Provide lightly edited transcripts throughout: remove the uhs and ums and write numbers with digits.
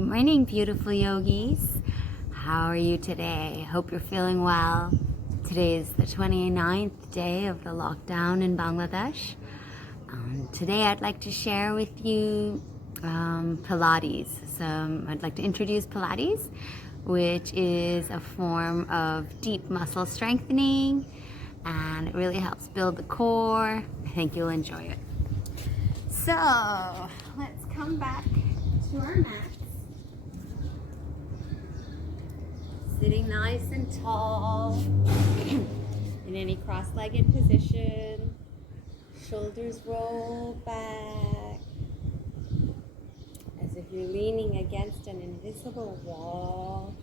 Good morning, beautiful yogis. How are you today? Hope you're feeling well. Today is the 29th day of the lockdown in Bangladesh. Today I'd like to share with you Pilates. I'd like to introduce Pilates, which is a form of deep muscle strengthening, and it really helps build the core. I think you'll enjoy it. So let's come back to our mats. Sitting nice and tall in any cross-legged position. Shoulders roll back as if you're leaning against an invisible wall.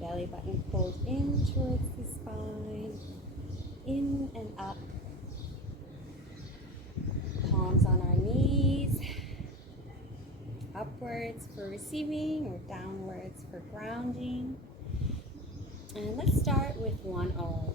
Belly button pulled in towards the spine, in and up. Palms on our knees, upwards for receiving or downwards for grounding. And let's start with one Om.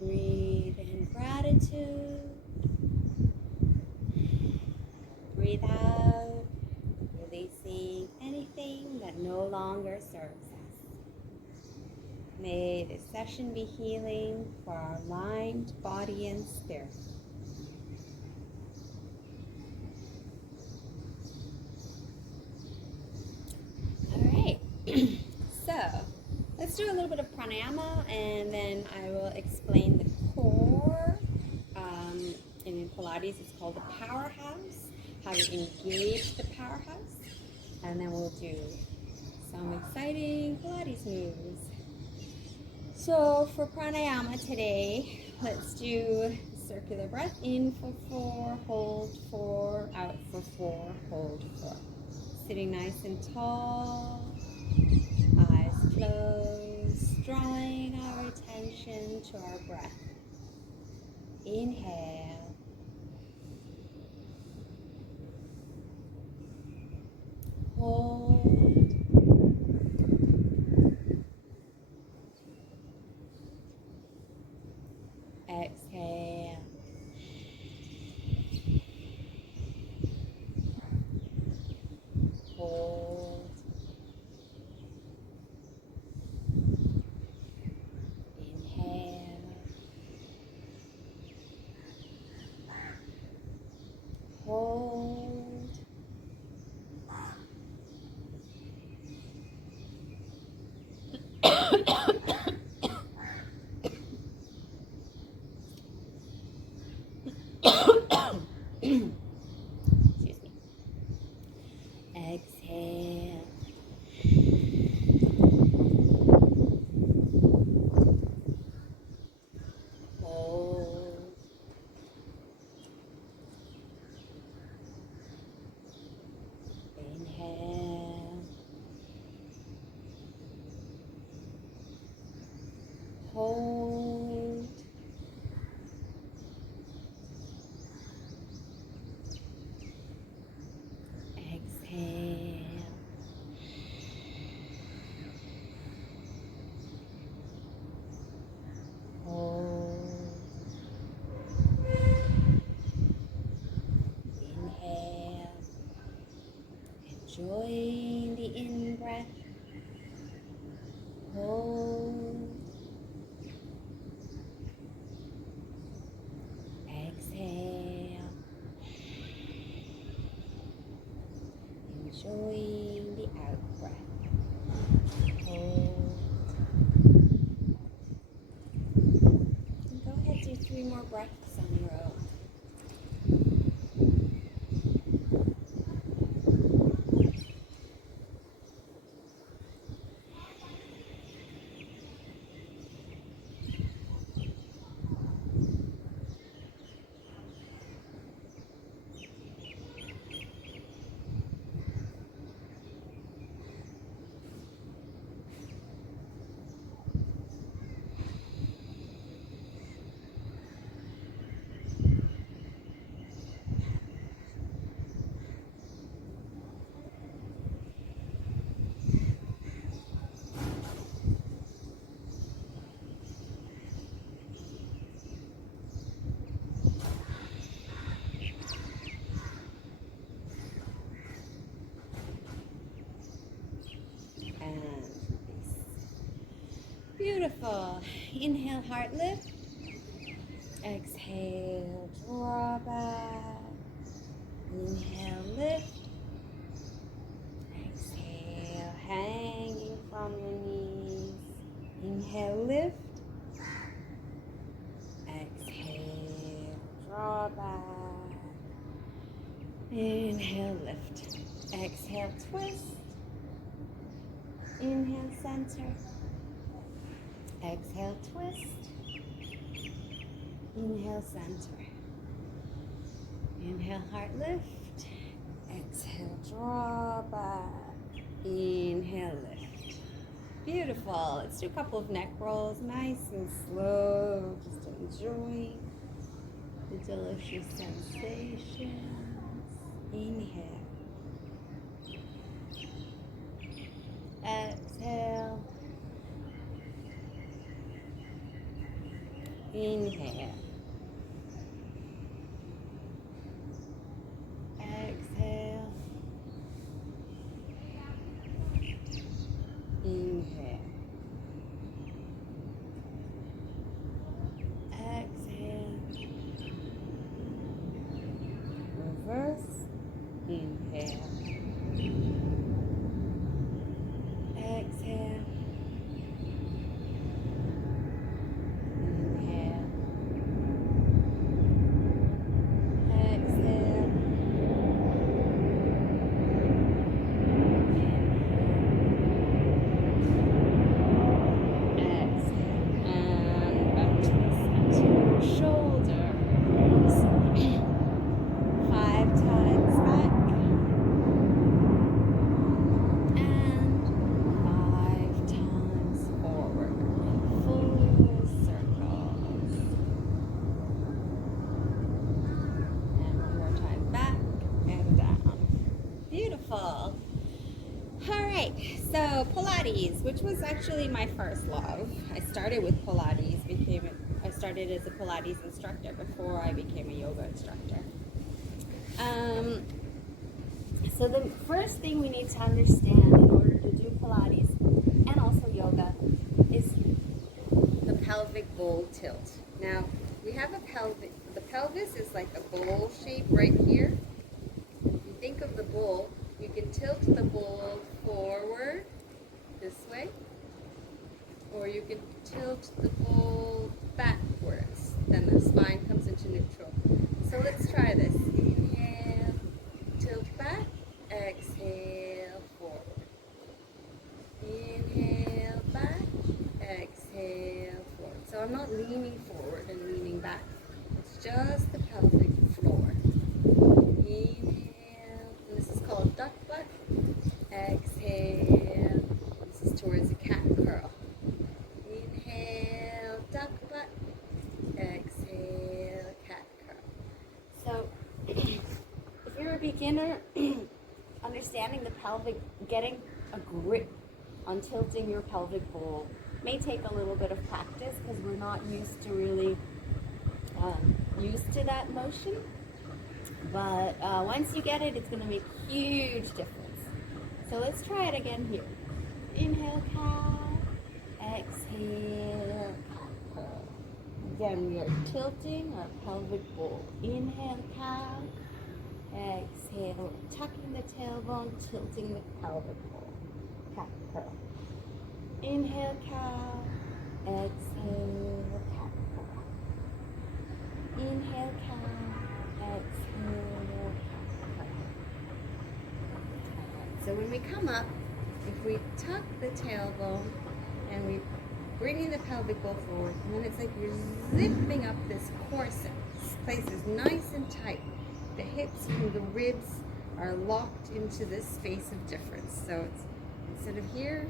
Breathe in gratitude. Breathe out, releasing anything that no longer serves us. May this session be healing for our mind, body, and spirit. All right, so let's do a little bit of pranayama, and then I will explain the core. In Pilates, it's called the powerhouse, how to engage the powerhouse, and then we'll do some exciting Pilates moves. So for pranayama today, let's do circular breath. In for 4, hold 4, out for 4, hold 4. Sitting nice and tall, eyes closed, drawing our attention to our breath. Inhale. Hold. Exhale. Hold. Inhale. Hold. Excuse me. Exhale. Hold. Inhale. Hold. Exhale. Hold. Inhale. Enjoying the in-breath. Hold. Exhale. Enjoying the out-breath. Hold. And go ahead, do 3 more breaths on your own. Beautiful. Inhale, heart lift. Exhale, draw back. Inhale, lift. Exhale, hanging from your knees. Inhale, lift. Exhale, draw back. Inhale, lift. Exhale, twist. Inhale, center. Exhale, twist. Inhale, center. Inhale, heart lift. Exhale, draw back. Inhale, lift. Beautiful. Let's do a couple of neck rolls, nice and slow. Just enjoy the delicious sensations. Inhale. Exhale. Inhale. Exhale. Inhale. Exhale. Reverse. Inhale. Exhale. Inhale. Exhale. Exhale. And back to the center. Shoulders. 5 times back. And 5 times forward. Full circles. And one more time back and down. Beautiful. All right, so Pilates, which was actually my first love. I started with Pilates, I started as a Pilates instructor before I became a yoga instructor. So the first thing we need to understand in order to do Pilates and also yoga is the pelvic bowl tilt. Now, we have the pelvis is like a bowl shape right here. If you think of the bowl, you can tilt the bowl forward this way, or you can tilt the bowl backwards. Then the spine comes into neutral. So let's try this. Inhale, tilt back, exhale, forward. Inhale, back, exhale, forward. So I'm not leaning forward and leaning back. It's just the pelvic floor. Inhale, and this is called duck butt. Exhale, this is towards a cat curl. Inhale, duck butt. Exhale, cat curl. So, if you're a beginner, understanding the pelvic, getting a grip on tilting your pelvic bowl may take a little bit of practice because we're not used to really used to that motion. But once you get it, it's going to make a huge difference. So let's try it again here. Inhale, cow. Exhale, cow. Again, we are tilting our pelvic bowl. Inhale, cow. Exhale, tucking the tailbone, tilting the pelvic bowl. Cat curl. Inhale, cow. Exhale, cat curl. Inhale, cow. Exhale, cat curl. So when we come up, if we tuck the tailbone and we bring in the pelvic bowl forward, and then it's like you're zipping up this corset. This place is nice and tight. The hips and the ribs are locked into this space of difference. So it's instead of here,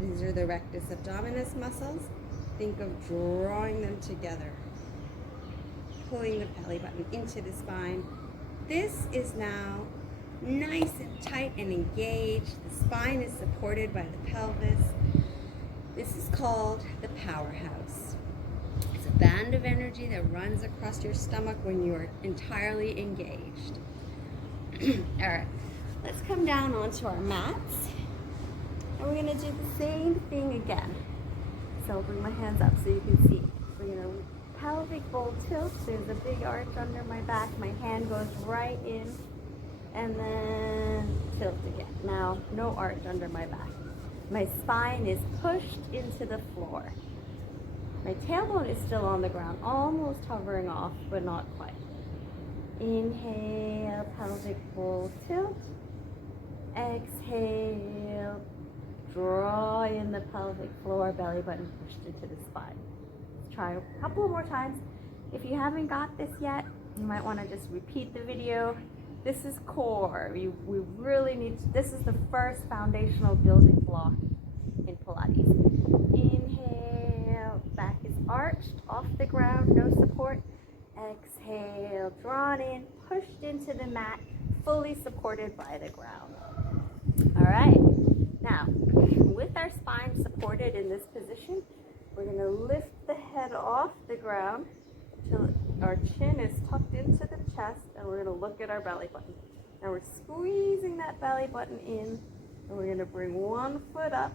these are the rectus abdominis muscles. Think of drawing them together, pulling the belly button into the spine. This is now nice and tight and engaged. The spine is supported by the pelvis. This is called the powerhouse. It's a band of energy that runs across your stomach when you are entirely engaged. All right, let's come down onto our mats. And we're gonna do the same thing again. So I'll bring my hands up so you can see. We're gonna pelvic bowl tilt. There's a big arch under my back. My hand goes right in and then tilt again. Now, no arch under my back. My spine is pushed into the floor. My tailbone is still on the ground, almost hovering off, but not quite. Inhale, pelvic bowl tilt. Exhale, draw in the pelvic floor, belly button pushed into the spine. Let's try a couple more times. If you haven't got this yet, you might want to just repeat the video. This is core. We really need to, this is the first foundational building block in Pilates. Inhale, back is arched, off the ground, no support. Exhale, drawn in, pushed into the mat, fully supported by the ground. All right, now with our spine supported in this position, we're going to lift the head off the ground until our chin is tucked into the chest, and we're going to look at our belly button. Now we're squeezing that belly button in, and we're going to bring one foot up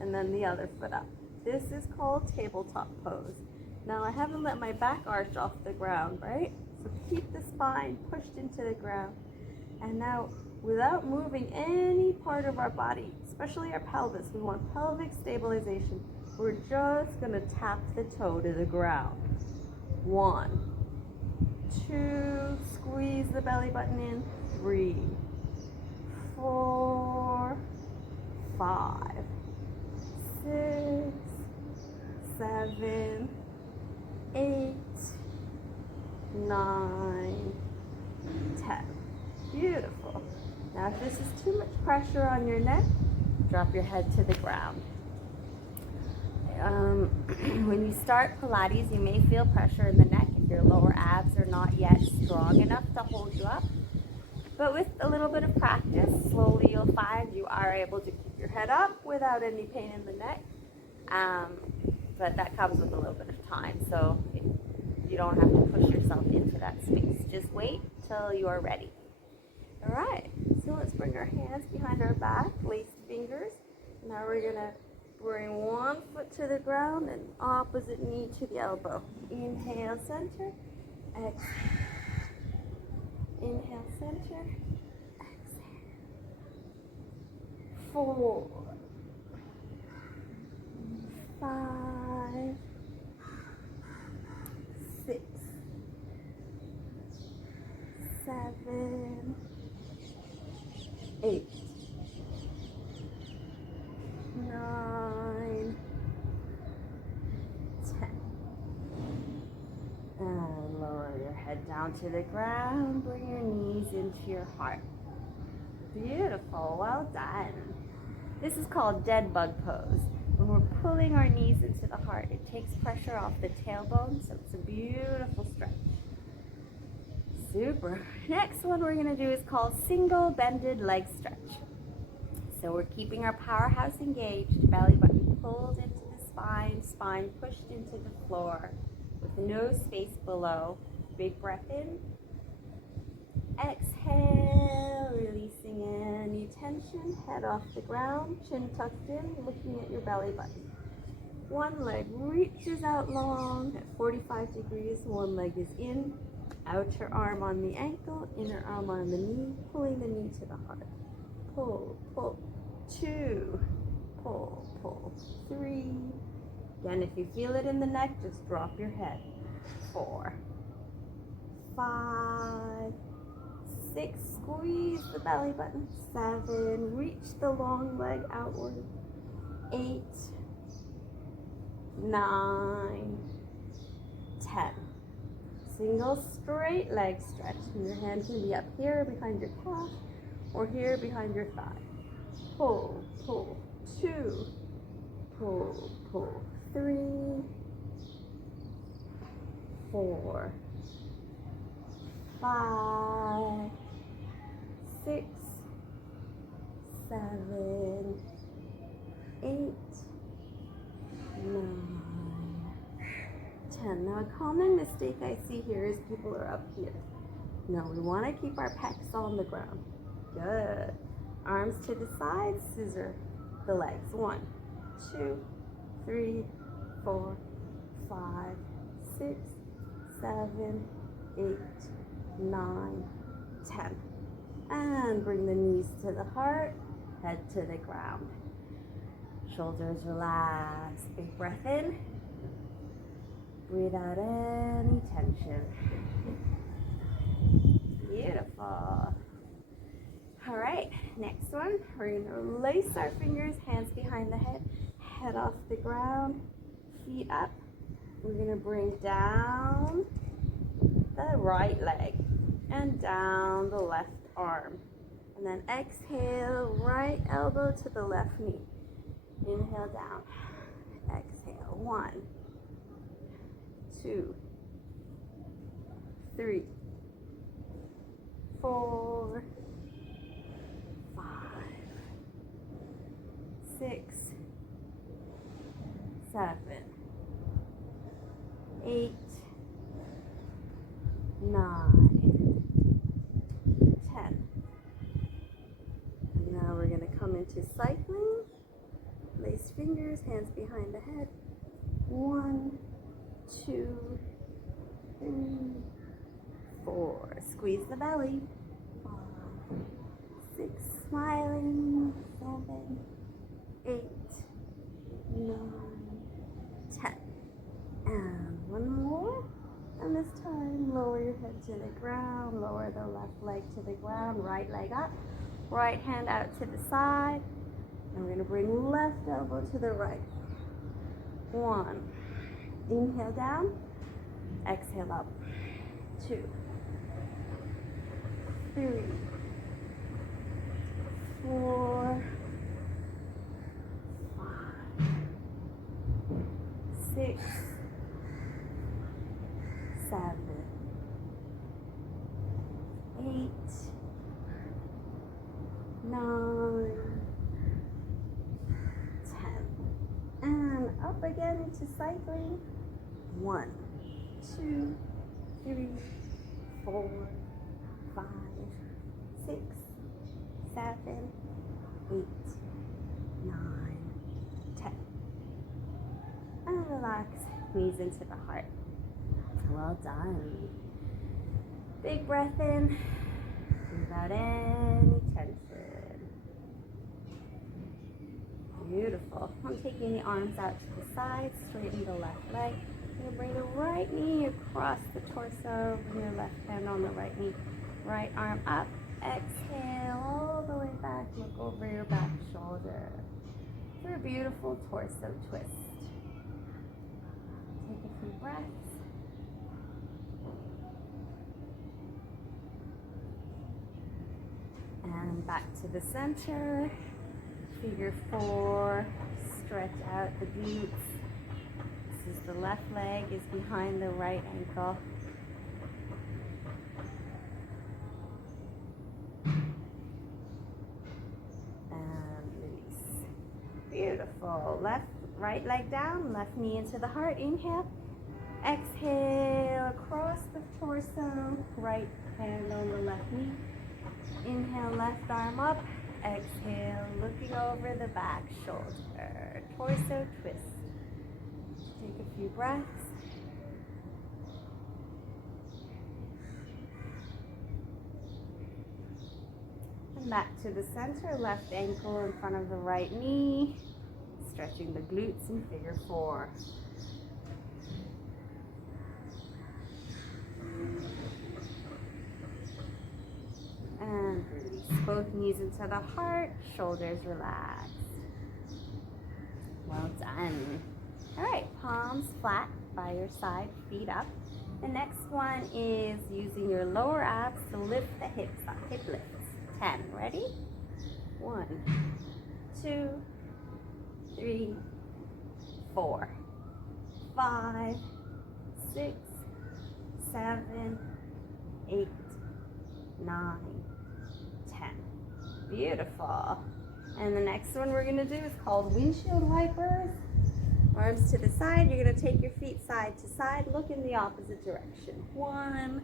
and then the other foot up. This is called tabletop pose. Now I haven't let my back arch off the ground, right? So keep the spine pushed into the ground. And now, without moving any part of our body, especially our pelvis, we want pelvic stabilization. We're just gonna tap the toe to the ground. 1, 2, squeeze the belly button in. 3, 4, 5, 6, 7, 8, 9, 10. Beautiful. Now if this is too much pressure on your neck, drop your head to the ground. When you start Pilates, you may feel pressure in the neck if your lower abs are not yet strong enough to hold you up. But with a little bit of practice, slowly you'll find you are able to keep your head up without any pain in the neck. But that comes with a little bit of time, so you don't have to push yourself into that space. Just wait till you are ready. All right, so let's bring our hands behind our back, lace fingers. Now we're gonna bring one foot to the ground and opposite knee to the elbow. Inhale, center, exhale. Inhale, center, exhale. 4, 5, 6, 7, 8, 9, 10. And lower your head down to the ground. Bring your knees into your heart. Beautiful. Well done. This is called dead bug pose. When we're pulling our knees into the heart, it takes pressure off the tailbone, so it's a beautiful stretch. Super. Next one we're going to do is called single bended leg stretch. So we're keeping our powerhouse engaged, belly button pulled into the spine, spine pushed into the floor with no space below. Big breath in. Exhale, releasing any tension, head off the ground, chin tucked in, looking at your belly button. One leg reaches out long at 45 degrees, one leg is in, outer arm on the ankle, inner arm on the knee, pulling the knee to the heart. Pull, pull, 2, pull, pull, 3. Again, if you feel it in the neck, just drop your head. 4, 5, 6, squeeze the belly button. 7, reach the long leg outward. 8, 9, 10. Single straight leg stretch. And your hand can be up here behind your calf or here behind your thigh. Pull, pull, 2, pull, pull, 3, 4, 5, 6, 7, 8, 9, 10. Now a common mistake I see here is people are up here. No, we want to keep our pecs on the ground. Good. Arms to the side, scissor the legs. 1, 2, 3, 4, 5, 6, 7, 8, 9, 10. And bring the knees to the heart, head to the ground. Shoulders relax. Big breath in. Breathe out any tension. Beautiful. All right, next one. We're going to lace our fingers, hands behind the head off the ground, feet up. We're going to bring down the right leg and down the left arm. And then exhale, right elbow to the left knee. Inhale down. Exhale. 1, 2, 3, 4, 5, 6, 7, 8, 9, 10. And now we're going to come into cycling. Lace fingers, hands behind the head. 1, 2, 3, 4. Squeeze the belly. 5, 6. Smiling. 7, 8, 9, 10. And one more. And this time, lower your head to the ground. Lower the left leg to the ground. Right leg up. Right hand out to the side. And we're going to bring left elbow to the right. 1. Inhale down. Exhale up. 2, 3, 4, 5, 6, 7, 8, 9, 10. And up again into cycling. 1, 2, 3, 4, 5, 6, 7, 8, 9, 10. And relax, knees into the heart. Well done. Big breath in, without any tension. Beautiful. I'm taking the arms out to the side, straighten the left leg. You're going to bring the right knee across the torso, bring your left hand on the right knee, right arm up. Exhale all the way back, look over your back shoulder for a beautiful torso twist. Take a few breaths. And back to the center. Figure 4, stretch out the glutes. This is the left leg is behind the right ankle. And release. Beautiful. Right leg down, left knee into the heart. Inhale. Exhale across the torso. Right hand on the left knee. Inhale, left arm up. Exhale, looking over the back shoulder. Torso twist. Take a few breaths. And back to the center, left ankle in front of the right knee. Stretching the glutes in figure 4. And release both knees into the heart, shoulders relaxed. Well done. All right, palms flat by your side, feet up. The next one is using your lower abs to lift the hips up, hip lifts. 10, ready? 1, 2, 3, 4, 5, 6, 7, 8, 9, 10. Beautiful. And the next one we're going to do is called windshield wipers. Arms to the side. You're going to take your feet side to side. Look in the opposite direction. 1,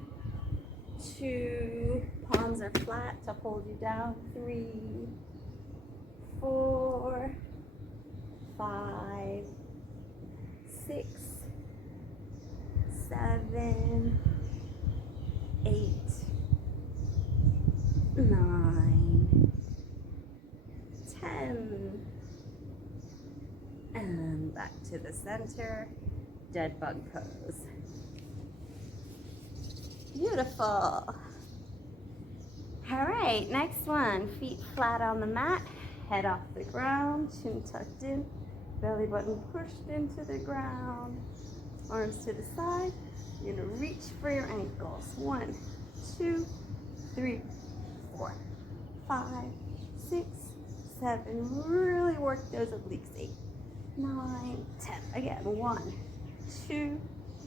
2. Palms are flat to hold you down. 3, 4, 5, 6, 7, 8, 9, 10, and back to the center, dead bug pose. Beautiful. All right, next one, feet flat on the mat, head off the ground, chin tucked in, belly button pushed into the ground, arms to the side. You're gonna reach for your ankles. 1, 2, 3, 4, 5, 6, 7. Really work those obliques. 8, 9, 10. Again, 1, 2,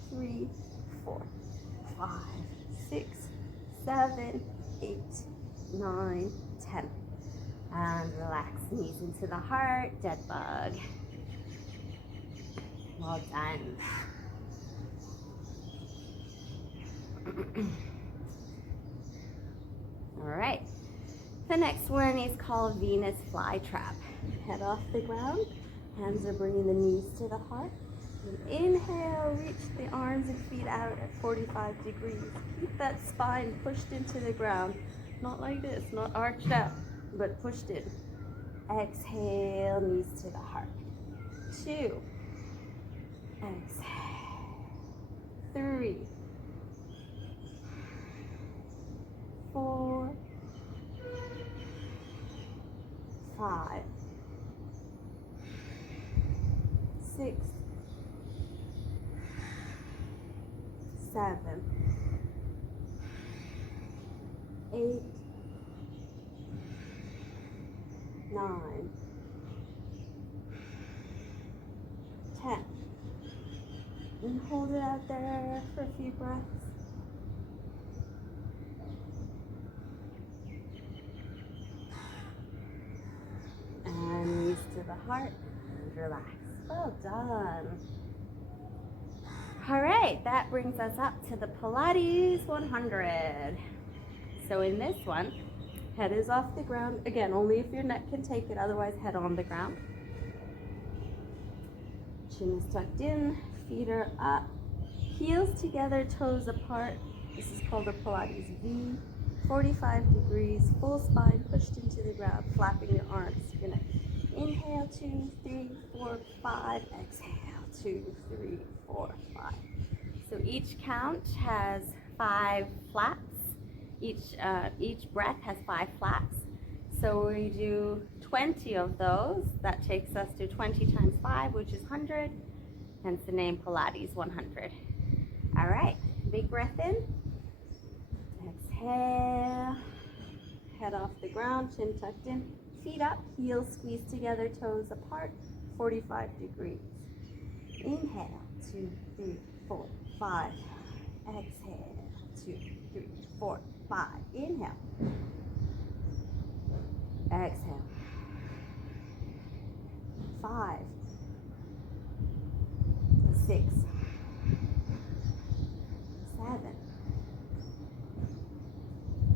3, 4, 5, 6, 7, 8, 9, 10. And relax, knees into the heart, dead bug. Well done. All right, the next one is called Venus flytrap. Head off the ground, hands are bringing the knees to the heart. And inhale, reach the arms and feet out at 45 degrees. Keep that spine pushed into the ground. Not like this, not arched out, but pushed in. Exhale, knees to the heart. 2. Exhale. 3. 4. 5. 6. 7. 8. 9. 10. And hold it out there for a few breaths. And knees to the heart and relax. Well done. All right, that brings us up to the Pilates 100. So in this one, head is off the ground. Again, only if your neck can take it, otherwise head on the ground. Chin is tucked in, feet are up, heels together, toes apart. This is called a Pilates V. 45 degrees, full spine pushed into the ground, flapping your arms. You're gonna inhale, 2, 3, 4, 5. Exhale, 2, 3, 4, 5. So each count has 5 flaps. Each breath has 5 flaps. So we do 20 of those. That takes us to 20 times 5, which is 100. Hence the name Pilates 100. All right, big breath in. Exhale. Head off the ground, chin tucked in, feet up, heels squeezed together, toes apart, 45 degrees. Inhale, 2, 3, 4, 5. Exhale, 2, 3, 4, 5. Inhale. Exhale. 5, 6, 7,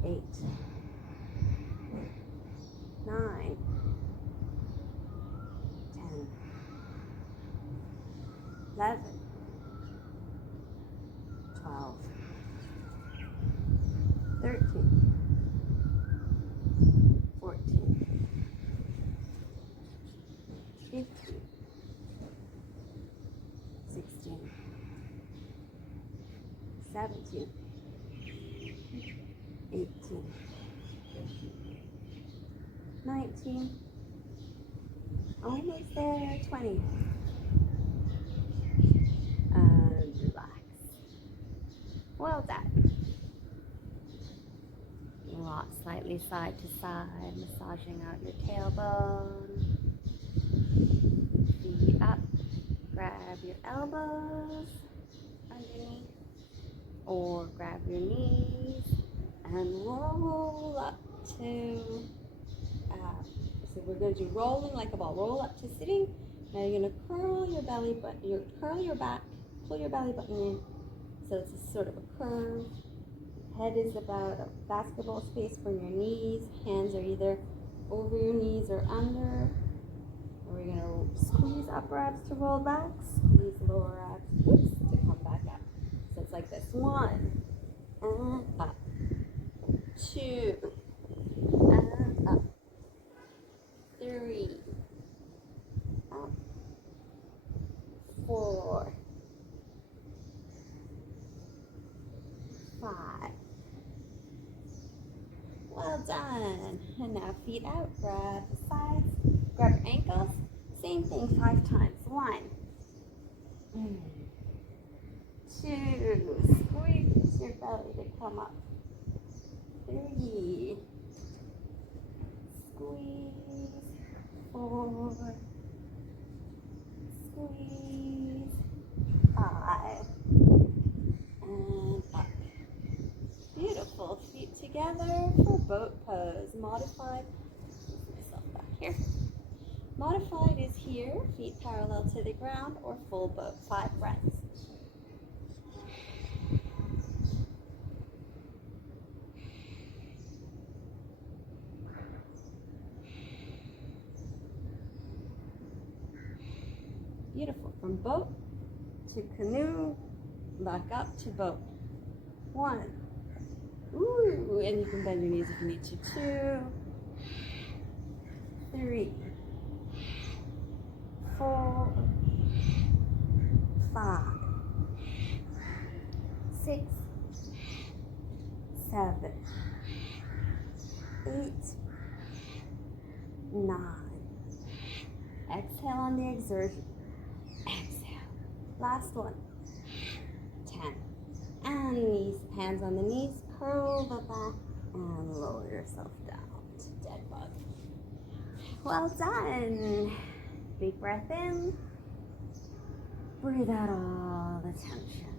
8, 9, 10, 11, 12, 13, 14, 15, 16, 17, 18, 19, almost there, 20. And relax. Well done. Rock slightly side to side, massaging out your tailbone. Feet up. Grab your elbows underneath, or grab your knees and roll up to, so we're going to do rolling like a ball. Roll up to sitting. Now you're going to curl your belly button, curl your back, pull your belly button in. So it's a sort of a curve. Head is about a basketball space from your knees. Hands are either over your knees or under. We're going to squeeze upper abs to roll back, squeeze lower abs, oops, to come back up. So it's like this. 1, and up. 2, and up. 3, up. 4, 5. Well done. And now feet out. Grab the sides. Grab your ankles. Same thing 5 times. 1, 2. Squeeze your belly to come up. 3. Squeeze. 4. Squeeze. 5. And up. Beautiful. Feet together for boat pose. Modified. Put myself back here. Modified is here, feet parallel to the ground, or full boat. 5 breaths. Beautiful. From boat to canoe, back up to boat. 1. Ooh, and you can bend your knees if you need to. 2, 3, 4, 5, 6, 7, 8, 9. Exhale on the exertion. Exhale. Last one. 10. And knees, hands on the knees, curl the back, and lower yourself down to dead bug. Well done. Big breath in. Breathe out all the tension.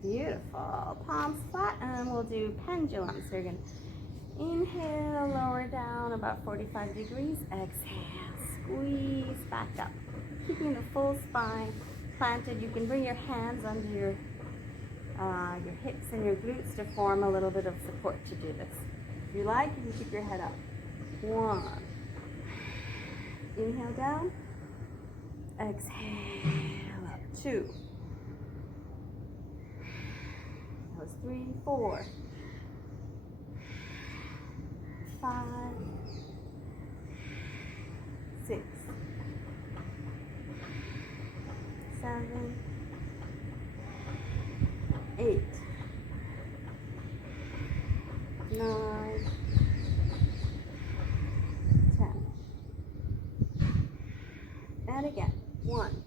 Beautiful. Palms flat, and we'll do pendulum. So you're going to inhale, lower down about 45 degrees. Exhale, squeeze back up. Keeping the full spine planted. You can bring your hands under your hips and your glutes to form a little bit of support to do this. If you like, you can keep your head up. 1. Inhale down. Exhale up. 2. That was 3, 4, 5, 6, 7, 8, 9, 10. And again. 1,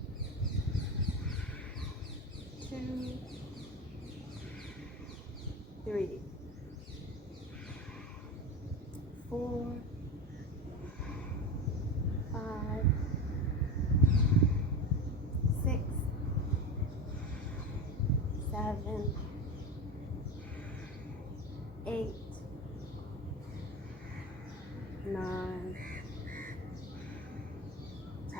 2, 3, 4, 5, 6, 7, 8, 9, 10.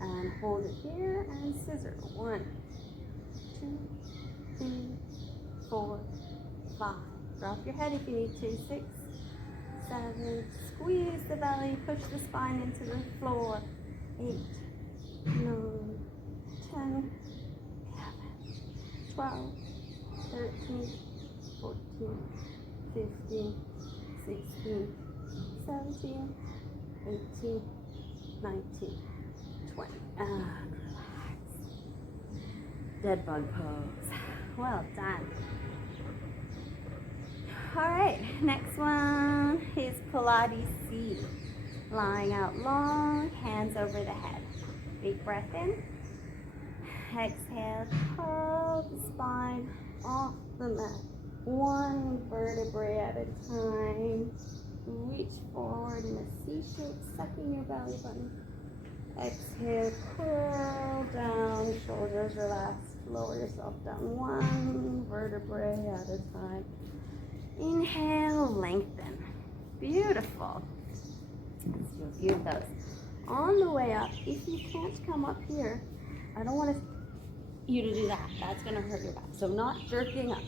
And hold it here and scissor. 1, 2, 3, 4, 5. Drop your head if you need to. 6, 7. Squeeze the belly. Push the spine into the floor. 8, 9, 10, 11, 12, 13, 14, 15, 16, 17, 18, 19, 20. And relax. Dead bug pose. Well done. All right, next one is Pilates C. Lying out long, hands over the head. Big breath in. Exhale, curl the spine off the mat. 1 vertebrae at a time. Reach forward in a C shape, sucking your belly button. Exhale, curl down, shoulders relaxed. Lower yourself down 1 vertebrae at a time. Inhale, lengthen. Beautiful. Let's do a few of those. On the way up, if you can't come up here, I don't want you to do that. That's going to hurt your back. So not jerking up.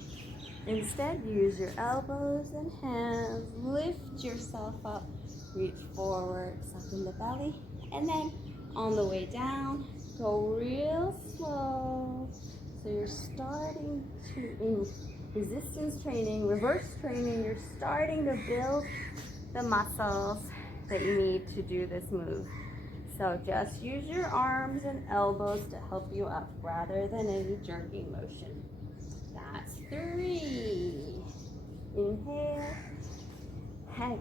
Instead, use your elbows and hands. Lift yourself up. Reach forward, suck in the belly. And then on the way down, go real slow. So you're starting to, in resistance training, reverse training, you're starting to build the muscles that you need to do this move. So just use your arms and elbows to help you up rather than any jerking motion. That's 3. Inhale. Exhale.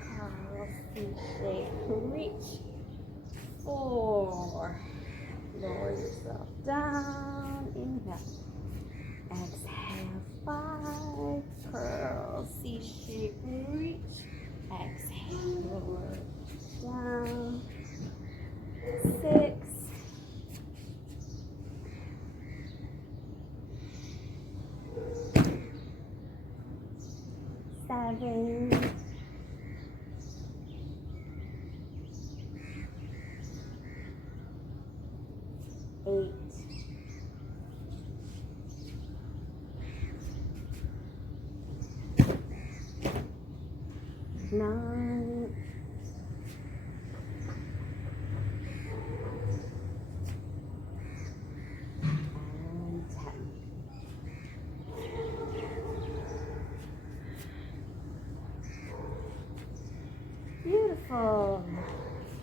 Curl, C-shape, reach. 4. Lower yourself down. Inhale. Exhale. 5. Curl, C-shape, reach. Exhale. Lower down. 6. 7. 8. 9. And 10. Beautiful.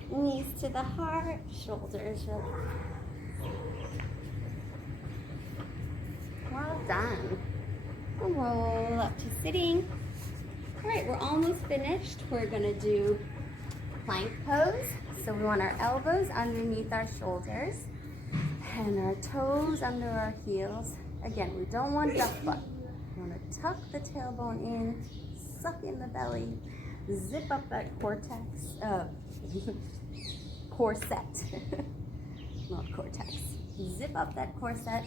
Knees to the heart, shoulders relaxed. Well done. And roll up to sitting. All right, we're almost finished. We're gonna do plank pose. So we want our elbows underneath our shoulders and our toes under our heels. Again, we don't want duck butt. We want to tuck the tailbone in, suck in the belly, zip up that corset, not cortex. Zip up that corset.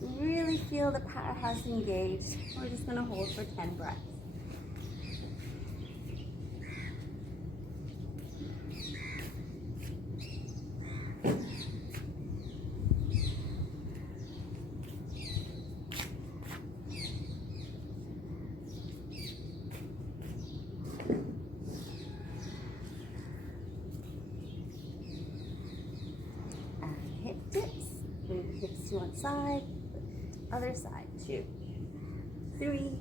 Really feel the powerhouse engaged. We're just gonna hold for 10 breaths. Hip dips. Bring the hips to one side. Other side. 2, 3,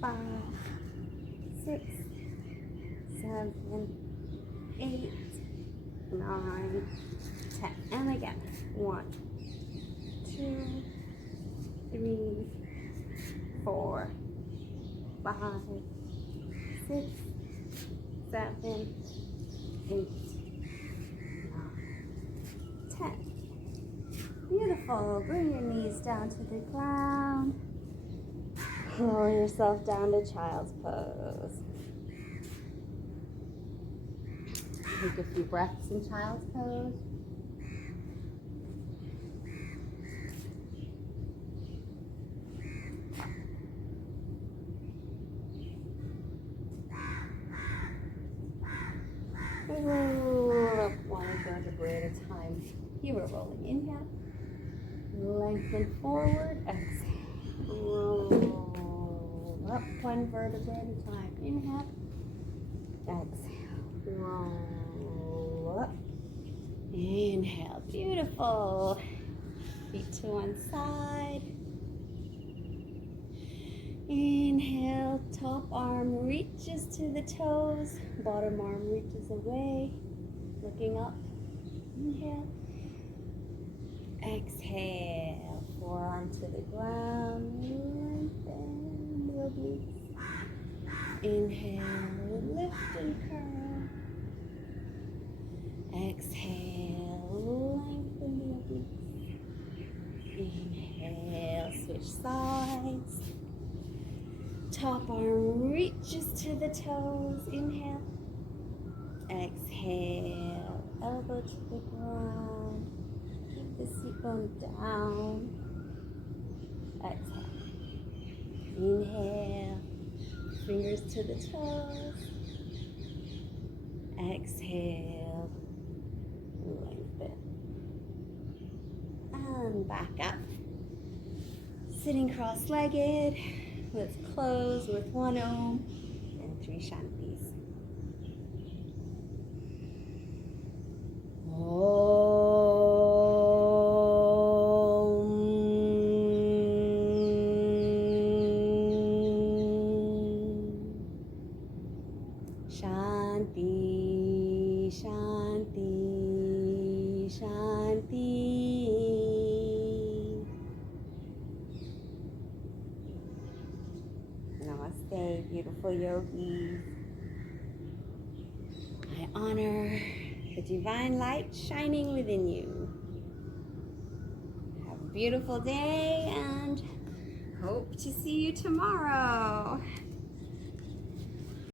5, 6, 7, 8, 9, 10. And again. 1, 2, 3, 4, 5, 6, 7, 8, 9, 10. Beautiful. Bring your knees down to the ground. Lower yourself down to child's pose. Take a few breaths in child's pose. Roll up one vertebrae at a time. Here we're rolling. Inhale. Lengthen forward. Exhale. Roll up one vertebrae at a time. Inhale. Exhale. Roll up. Inhale. Beautiful. Feet to one side. Inhale. Top arm reaches to the toes. Bottom arm reaches away. Looking up. Inhale. Exhale, forearm to the ground, lengthen the obliques. Inhale, lift and curl. Exhale, lengthen the obliques. Inhale, switch sides. Top arm reaches to the toes. Inhale. Exhale, elbow to the ground. The seat bone down. Exhale. Inhale. Fingers to the toes. Exhale. Lengthen. And back up. Sitting cross-legged. Let's close with 1 Om and 3 Shantis. Shanti, Shanti, Shanti. Namaste, beautiful yogis. I honor the divine light shining within you. Have a beautiful day and hope to see you tomorrow.